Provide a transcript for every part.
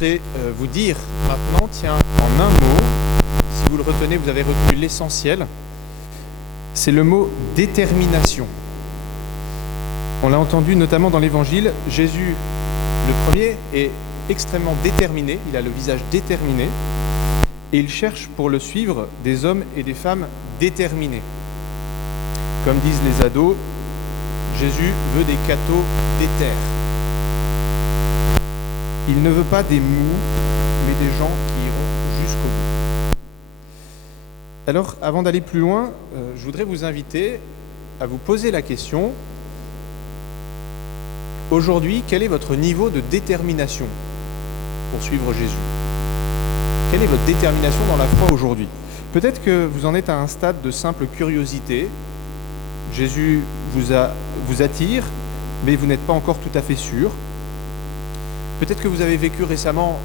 voudrais vous dire maintenant, tiens, en un mot, si vous le retenez, vous avez retenu l'essentiel, c'est le mot détermination. On l'a entendu notamment dans l'Évangile, Jésus, le premier, est extrêmement déterminé, il a le visage déterminé, et il cherche pour le suivre des hommes et des femmes déterminés. Comme disent les ados, Jésus veut des cathos déter. Il ne veut pas des mous, mais des gens qui iront jusqu'au bout. Alors, avant d'aller plus loin, je voudrais vous inviter à vous poser la question, aujourd'hui, quel est votre niveau de détermination pour suivre Jésus ? Quelle est votre détermination dans la foi aujourd'hui ? Peut-être que vous en êtes à un stade de simple curiosité. Jésus vous attire, mais vous n'êtes pas encore tout à fait sûr. Peut-être que vous avez vécu récemment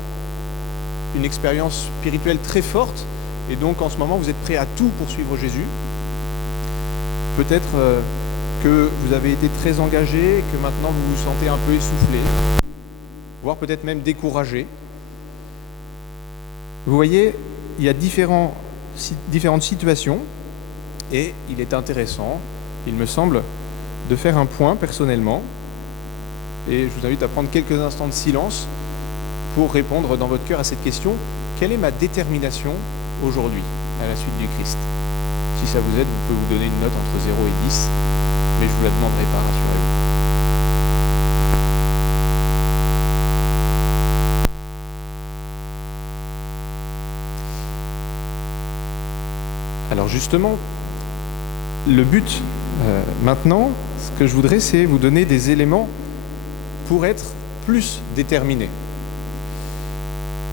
une expérience spirituelle très forte, et donc en ce moment vous êtes prêt à tout pour suivre Jésus. Peut-être que vous avez été très engagé, que maintenant vous vous sentez un peu essoufflé, voire peut-être même découragé. Vous voyez, il y a différentes situations, et il est intéressant, il me semble, de faire un point personnellement, et je vous invite à prendre quelques instants de silence pour répondre dans votre cœur à cette question, quelle est ma détermination aujourd'hui à la suite du Christ ? Si ça vous aide, vous pouvez vous donner une note entre 0 et 10, mais je ne vous la demanderai pas, rassurez-vous. Alors justement, le but maintenant, ce que je voudrais, c'est vous donner des éléments pour être plus déterminé.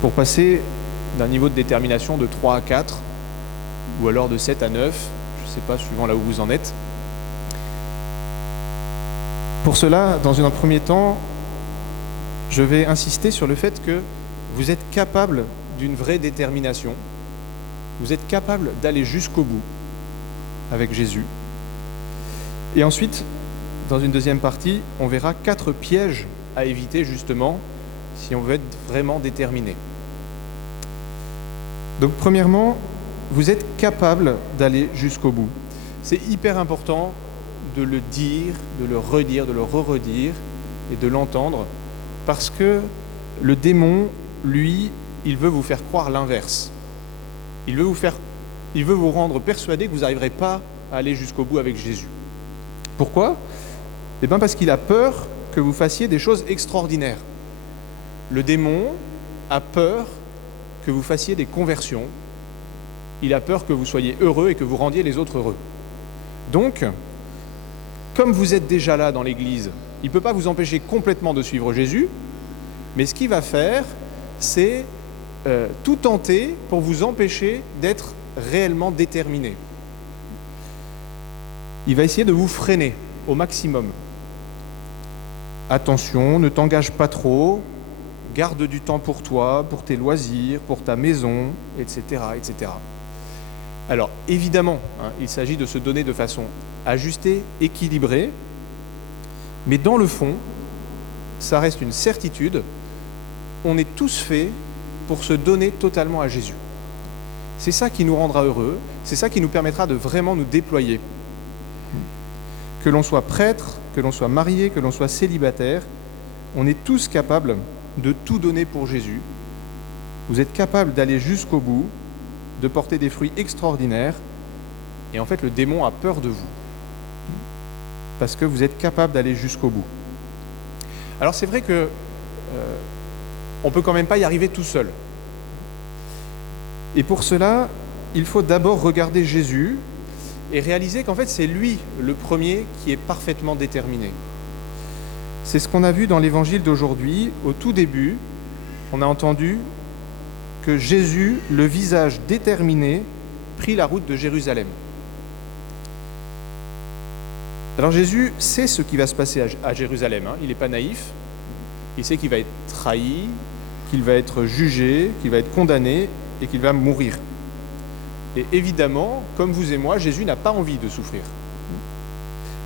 Pour passer d'un niveau de détermination de 3 à 4, ou alors de 7 à 9, je ne sais pas, suivant là où vous en êtes. Pour cela, dans un premier temps, je vais insister sur le fait que vous êtes capable d'une vraie détermination. Vous êtes capable d'aller jusqu'au bout avec Jésus. Et ensuite, dans une deuxième partie, on verra 4 pièges à éviter justement si on veut être vraiment déterminé. Donc premièrement, vous êtes capable d'aller jusqu'au bout. C'est hyper important de le dire, de le redire, de le re-redire et de l'entendre parce que le démon, lui, il veut vous faire croire l'inverse. Il veut vous rendre persuadé que vous n'arriverez pas à aller jusqu'au bout avec Jésus. Pourquoi ? Eh bien parce qu'il a peur que vous fassiez des choses extraordinaires. Le démon a peur que vous fassiez des conversions. Il a peur que vous soyez heureux et que vous rendiez les autres heureux. Donc, comme vous êtes déjà là dans l'Église, il ne peut pas vous empêcher complètement de suivre Jésus, mais ce qu'il va faire, c'est tout tenter pour vous empêcher d'être réellement déterminé. Il va essayer de vous freiner au maximum. Attention, ne t'engage pas trop, garde du temps pour toi, pour tes loisirs, pour ta maison, etc., etc. Alors, évidemment, il s'agit de se donner de façon ajustée, équilibrée, mais dans le fond, ça reste une certitude, on est tous faits pour se donner totalement à Jésus. C'est ça qui nous rendra heureux, c'est ça qui nous permettra de vraiment nous déployer. Que l'on soit prêtre, que l'on soit marié, que l'on soit célibataire, on est tous capables de tout donner pour Jésus. Vous êtes capables d'aller jusqu'au bout, de porter des fruits extraordinaires, et en fait le démon a peur de vous, parce que vous êtes capable d'aller jusqu'au bout. Alors c'est vrai que on ne peut quand même pas y arriver tout seul. Et pour cela, il faut d'abord regarder Jésus et réaliser qu'en fait c'est lui le premier qui est parfaitement déterminé. C'est ce qu'on a vu dans l'évangile d'aujourd'hui. Au tout début, on a entendu que Jésus, le visage déterminé, prit la route de Jérusalem. Alors Jésus sait ce qui va se passer à Jérusalem, il n'est pas naïf, il sait qu'il va être trahi, qu'il va être jugé, qu'il va être condamné et qu'il va mourir. Et évidemment, comme vous et moi, Jésus n'a pas envie de souffrir.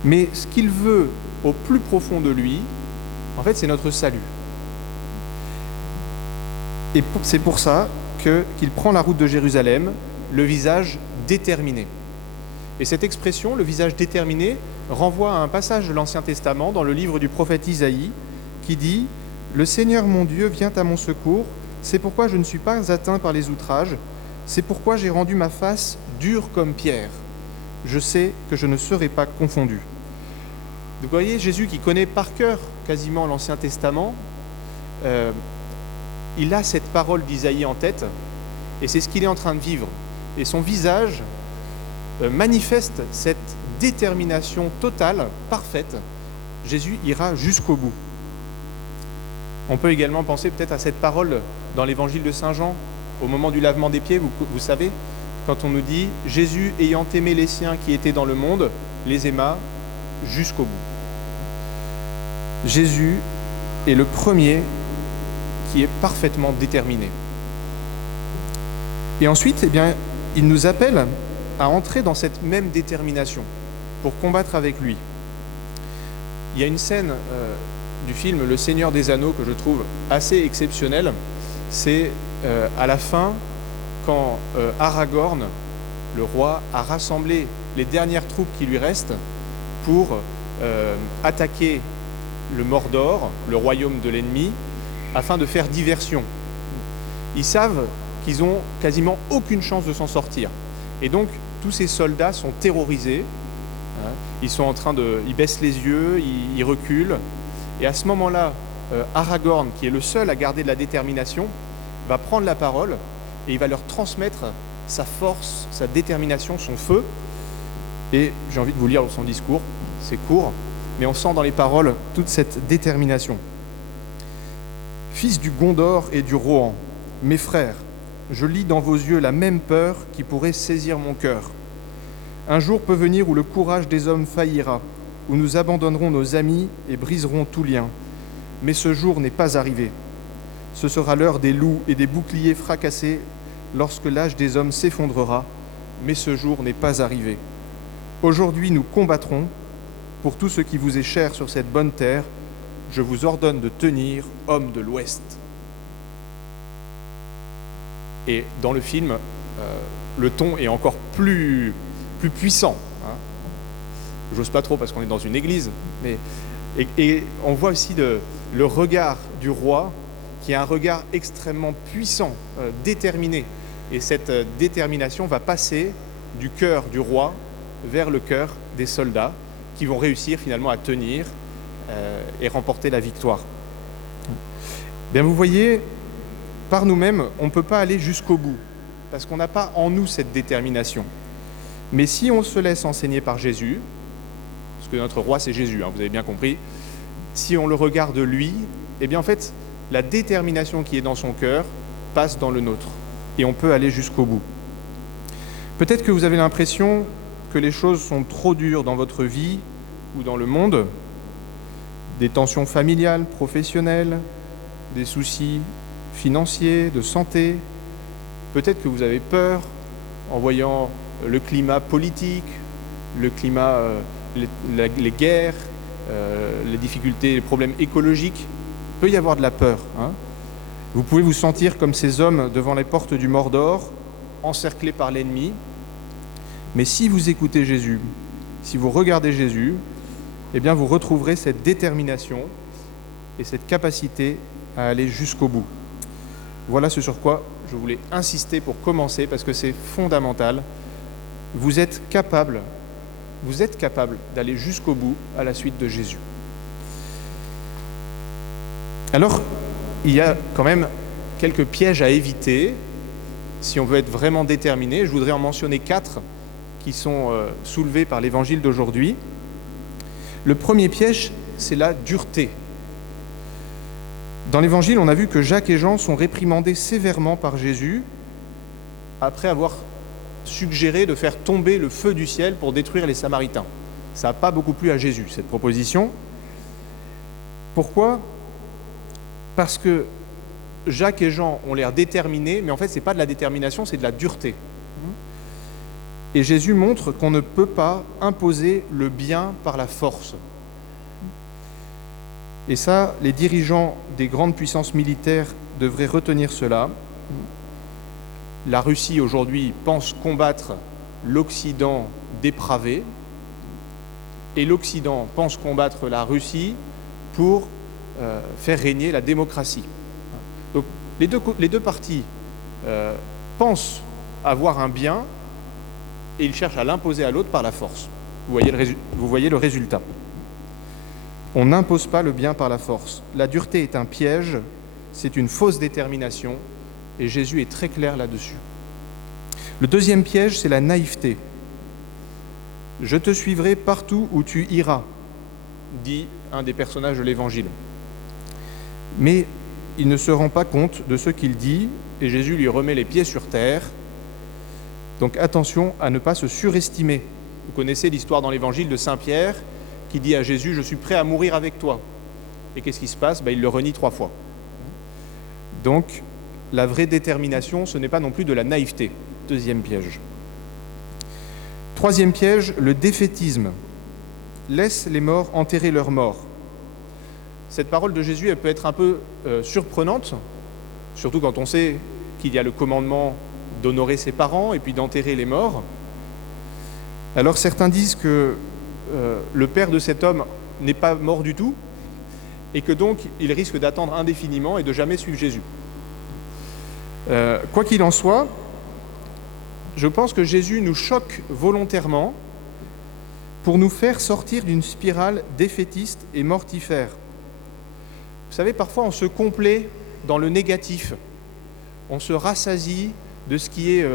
Mais ce qu'il veut au plus profond de lui, en fait, c'est notre salut. Et c'est pour ça qu'il prend la route de Jérusalem, le visage déterminé. Et cette expression, le visage déterminé, renvoie à un passage de l'Ancien Testament dans le livre du prophète Isaïe qui dit « Le Seigneur mon Dieu vient à mon secours, c'est pourquoi je ne suis pas atteint par les outrages, c'est pourquoi j'ai rendu ma face dure comme pierre. Je sais que je ne serai pas confondu. » Vous voyez, Jésus qui connaît par cœur quasiment l'Ancien Testament, il a cette parole d'Isaïe en tête, et c'est ce qu'il est en train de vivre. Et son visage manifeste cette détermination totale, parfaite. Jésus ira jusqu'au bout. On peut également penser peut-être à cette parole dans l'évangile de Saint Jean, au moment du lavement des pieds, vous savez, quand on nous dit « Jésus, ayant aimé les siens qui étaient dans le monde, les aima jusqu'au bout ». Jésus est le premier qui est parfaitement déterminé. Et ensuite, il nous appelle à entrer dans cette même détermination pour combattre avec lui. Il y a une scène du film Le Seigneur des Anneaux que je trouve assez exceptionnelle. C'est à la fin, quand Aragorn, le roi, a rassemblé les dernières troupes qui lui restent pour attaquer le Mordor, le royaume de l'ennemi, afin de faire diversion. Ils savent qu'ils n'ont quasiment aucune chance de s'en sortir. Et donc, tous ces soldats sont terrorisés. Ils sont ils baissent les yeux, ils reculent. Et à ce moment-là, Aragorn, qui est le seul à garder de la détermination, va prendre la parole et il va leur transmettre sa force, sa détermination, son feu. Et j'ai envie de vous lire son discours. C'est court, mais on sent dans les paroles toute cette détermination. « Fils du Gondor et du Rohan, mes frères, je lis dans vos yeux la même peur qui pourrait saisir mon cœur. Un jour peut venir où le courage des hommes faillira, où nous abandonnerons nos amis et briserons tout lien. Mais ce jour n'est pas arrivé. Ce sera l'heure des loups et des boucliers fracassés lorsque l'âge des hommes s'effondrera, mais ce jour n'est pas arrivé. Aujourd'hui, nous combattrons. Pour tout ce qui vous est cher sur cette bonne terre, je vous ordonne de tenir, hommes de l'Ouest. » Et dans le film, le ton est encore plus puissant. J'ose pas trop parce qu'on est dans une église, mais et on voit aussi le regard du roi, qui est un regard extrêmement puissant, déterminé. Et cette détermination va passer du cœur du roi vers le cœur des soldats, qui vont réussir finalement à tenir et remporter la victoire. Bien, vous voyez, par nous-mêmes, on ne peut pas aller jusqu'au bout, parce qu'on n'a pas en nous cette détermination. Mais si on se laisse enseigner par Jésus, parce que notre roi c'est Jésus, vous avez bien compris, si on le regarde lui, eh bien en fait, la détermination qui est dans son cœur passe dans le nôtre, et on peut aller jusqu'au bout. Peut-être que vous avez l'impression que les choses sont trop dures dans votre vie ou dans le monde, des tensions familiales, professionnelles, des soucis financiers, de santé. Peut-être que vous avez peur en voyant le climat politique, le climat, les guerres, les difficultés, les problèmes écologiques. Il peut y avoir de la peur. Vous pouvez vous sentir comme ces hommes devant les portes du Mordor, encerclés par l'ennemi. Mais si vous écoutez Jésus, si vous regardez Jésus, eh bien vous retrouverez cette détermination et cette capacité à aller jusqu'au bout. Voilà ce sur quoi je voulais insister pour commencer, parce que c'est fondamental. Vous êtes capable d'aller jusqu'au bout à la suite de Jésus. Alors, il y a quand même quelques pièges à éviter si on veut être vraiment déterminé. Je voudrais en mentionner 4 qui sont soulevés par l'évangile d'aujourd'hui. Le premier piège, c'est la dureté. Dans l'évangile, on a vu que Jacques et Jean sont réprimandés sévèrement par Jésus après avoir suggéré de faire tomber le feu du ciel pour détruire les Samaritains. Ça n'a pas beaucoup plu à Jésus, cette proposition. Pourquoi ? Parce que Jacques et Jean ont l'air déterminés, mais en fait, ce n'est pas de la détermination, c'est de la dureté. Et Jésus montre qu'on ne peut pas imposer le bien par la force. Et ça, les dirigeants des grandes puissances militaires devrait retenir cela. La Russie aujourd'hui pense combattre l'Occident dépravé et l'Occident pense combattre la Russie pour faire régner la démocratie. Donc les deux parties pensent avoir un bien et ils cherchent à l'imposer à l'autre par la force. Vous voyez le résultat. On n'impose pas le bien par la force. La dureté est un piège, c'est une fausse détermination, et Jésus est très clair là-dessus. Le deuxième piège, c'est la naïveté. « Je te suivrai partout où tu iras », dit un des personnages de l'Évangile. Mais il ne se rend pas compte de ce qu'il dit, et Jésus lui remet les pieds sur terre. Donc attention à ne pas se surestimer. Vous connaissez l'histoire dans l'Évangile de Saint Pierre, qui dit à Jésus « Je suis prêt à mourir avec toi ». Et qu'est-ce qui se passe ? Il le renie 3 fois. Donc, la vraie détermination, ce n'est pas non plus de la naïveté. Deuxième piège. Troisième piège, le défaitisme. Laisse les morts enterrer leurs morts. Cette parole de Jésus, elle peut être un peu surprenante, surtout quand on sait qu'il y a le commandement d'honorer ses parents et puis d'enterrer les morts. Alors certains disent que le père de cet homme n'est pas mort du tout et que donc il risque d'attendre indéfiniment et de jamais suivre Jésus. Quoi qu'il en soit, je pense que Jésus nous choque volontairement pour nous faire sortir d'une spirale défaitiste et mortifère. Vous savez, parfois on se complaît dans le négatif, on se rassasie de ce qui est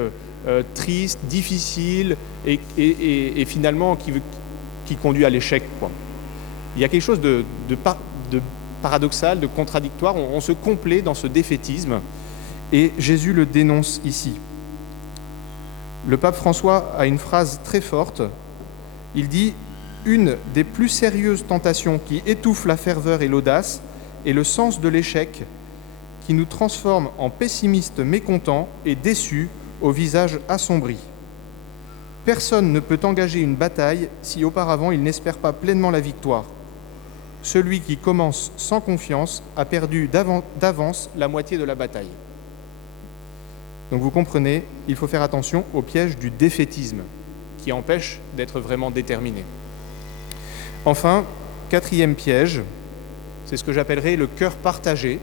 triste, difficile et finalement qui conduit à l'échec, quoi. Il y a quelque chose de paradoxal, de contradictoire, on se complaît dans ce défaitisme et Jésus le dénonce ici. Le pape François a une phrase très forte, il dit « Une des plus sérieuses tentations qui étouffe la ferveur et l'audace est le sens de l'échec qui nous transforme en pessimistes mécontents et déçus au visage assombri. Personne ne peut engager une bataille si auparavant il n'espère pas pleinement la victoire. Celui qui commence sans confiance a perdu d'avance la moitié de la bataille. » Donc vous comprenez, il faut faire attention au piège du défaitisme qui empêche d'être vraiment déterminé. Enfin, quatrième piège, c'est ce que j'appellerais le cœur partagé.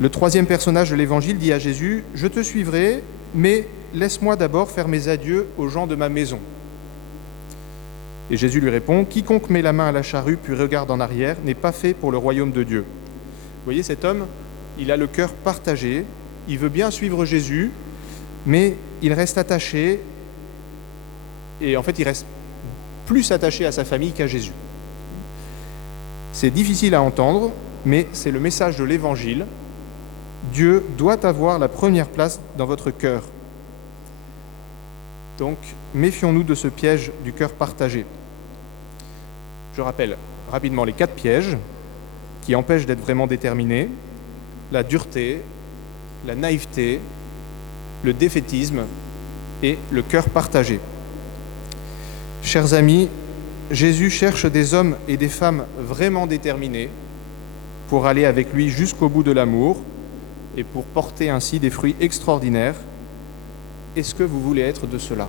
Le troisième personnage de l'Évangile dit à Jésus « Je te suivrai, mais laisse-moi d'abord faire mes adieux aux gens de ma maison. » Et Jésus lui répond « Quiconque met la main à la charrue puis regarde en arrière n'est pas fait pour le royaume de Dieu. » Vous voyez, cet homme, il a le cœur partagé, il veut bien suivre Jésus, mais il reste attaché, et en fait, il reste plus attaché à sa famille qu'à Jésus. C'est difficile à entendre, mais c'est le message de l'Évangile. Dieu doit avoir la première place dans votre cœur. Donc, méfions-nous de ce piège du cœur partagé. Je rappelle rapidement les 4 pièges qui empêchent d'être vraiment déterminé: la dureté, la naïveté, le défaitisme et le cœur partagé. Chers amis, Jésus cherche des hommes et des femmes vraiment déterminés pour aller avec lui jusqu'au bout de l'amour et pour porter ainsi des fruits extraordinaires. Est-ce que vous voulez être de cela ?